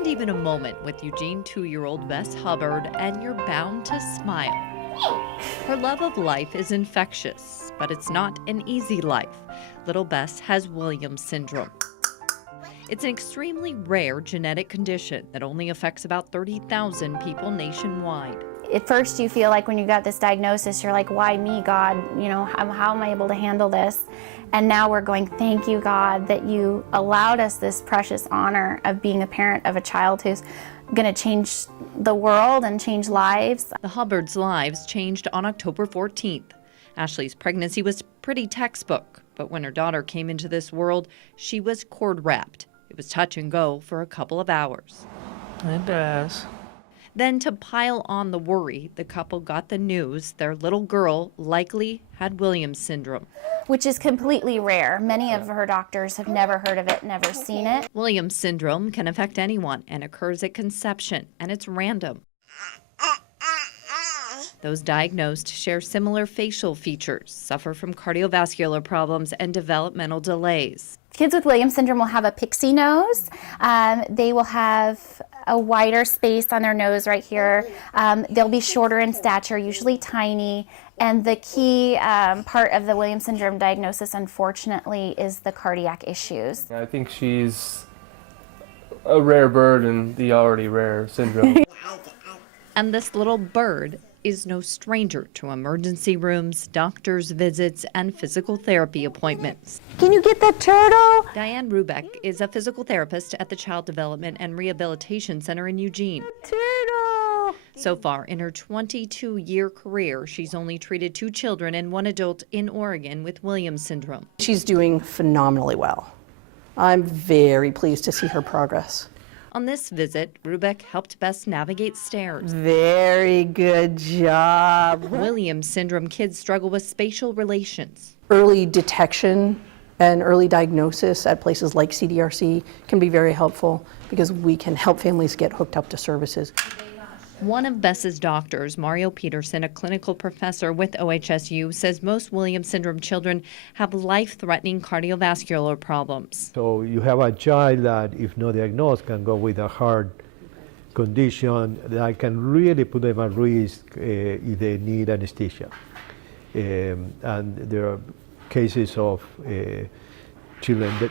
Spend even a moment with Eugene 2-year-old Bess Hubbard and you're bound to smile. Her love of life is infectious, but it's not an easy life. Little Bess has Williams syndrome. It's an extremely rare genetic condition that only affects about 30,000 people nationwide. At first you feel like when you got this diagnosis, you're like, why me, God? You know, how am I able to handle this? And now we're going, thank you, God, that you allowed us this precious honor of being a parent of a child who's going to change the world and change lives. The Hubbards' lives changed on October 14th. Ashley's pregnancy was pretty textbook, but when her daughter came into this world, she was cord-wrapped. It was touch and go for a couple of hours. It does. Then, to pile on the worry, the couple got the news their little girl likely had Williams syndrome, which is completely rare. Many of her doctors have never heard of it, never seen it. Williams syndrome can affect anyone and occurs at conception, and it's random. Those diagnosed share similar facial features, suffer from cardiovascular problems, and developmental delays. Kids with Williams syndrome will have a pixie nose. They will have a wider space on their nose right here. They'll be shorter in stature, usually tiny. And the key part of the Williams syndrome diagnosis, unfortunately, is the cardiac issues. I think she's a rare bird in the already rare syndrome. And this little bird is no stranger to emergency rooms, doctor's visits, and physical therapy appointments. Can you get that turtle? Diane Rubeck is a physical therapist at the Child Development and Rehabilitation Center in Eugene. Turtle! So far, in her 22-year career, she's only treated 2 children and 1 adult in Oregon with Williams syndrome. She's doing phenomenally well. I'm very pleased to see her progress. On this visit, Rubeck helped Bess navigate stairs. Very good job. Williams syndrome kids struggle with spatial relations. Early detection and early diagnosis at places like CDRC can be very helpful because we can help families get hooked up to services. One of Bess's doctors, Mario Peterson, a clinical professor with OHSU, says most Williams syndrome children have life-threatening cardiovascular problems. So you have a child that, if not diagnosed, can go with a heart condition that can really put them at risk if they need anesthesia. And there are cases of children that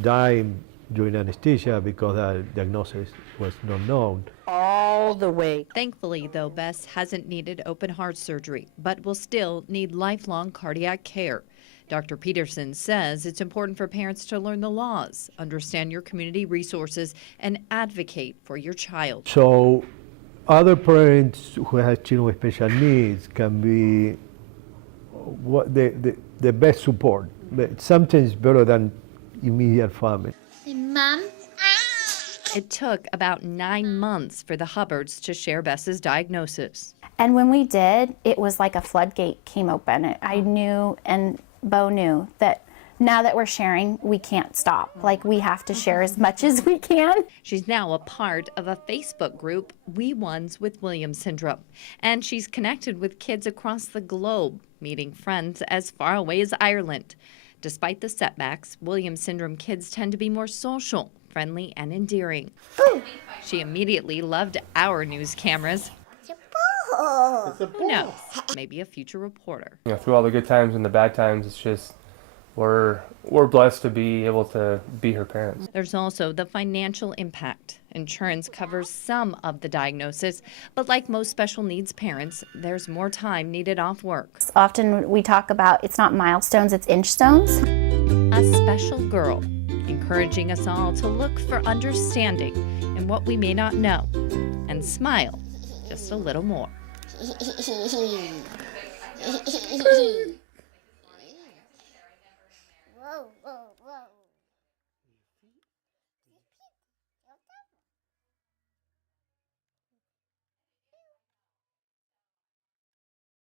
dying during anesthesia because that diagnosis was not known. All the way. Thankfully, though, Bess hasn't needed open heart surgery, but will still need lifelong cardiac care. Dr. Peterson says it's important for parents to learn the laws, understand your community resources, and advocate for your child. So other parents who have children with special needs can be the best support, but sometimes better than immediate family. Mom? It took about 9 months for the Hubbards to share Bess's diagnosis. And when we did, it was like a floodgate came open. I knew, and Bo knew, that now that we're sharing, we can't stop. Like, we have to share as much as we can. She's now a part of a Facebook group, We Ones with Williams syndrome. And she's connected with kids across the globe, meeting friends as far away as Ireland. Despite the setbacks, Williams syndrome kids tend to be more social, friendly, and endearing. She immediately loved our news cameras. Who knows? Maybe a future reporter. You know, through all the good times and the bad times, it's just we're blessed to be able to be her parents. There's also the financial impact. Insurance covers some of the diagnosis, but like most special needs parents, there's more time needed off work. Often we talk about it's not milestones, it's inch stones. A special girl, encouraging us all to look for understanding in what we may not know and smile just a little more. Whoa, whoa.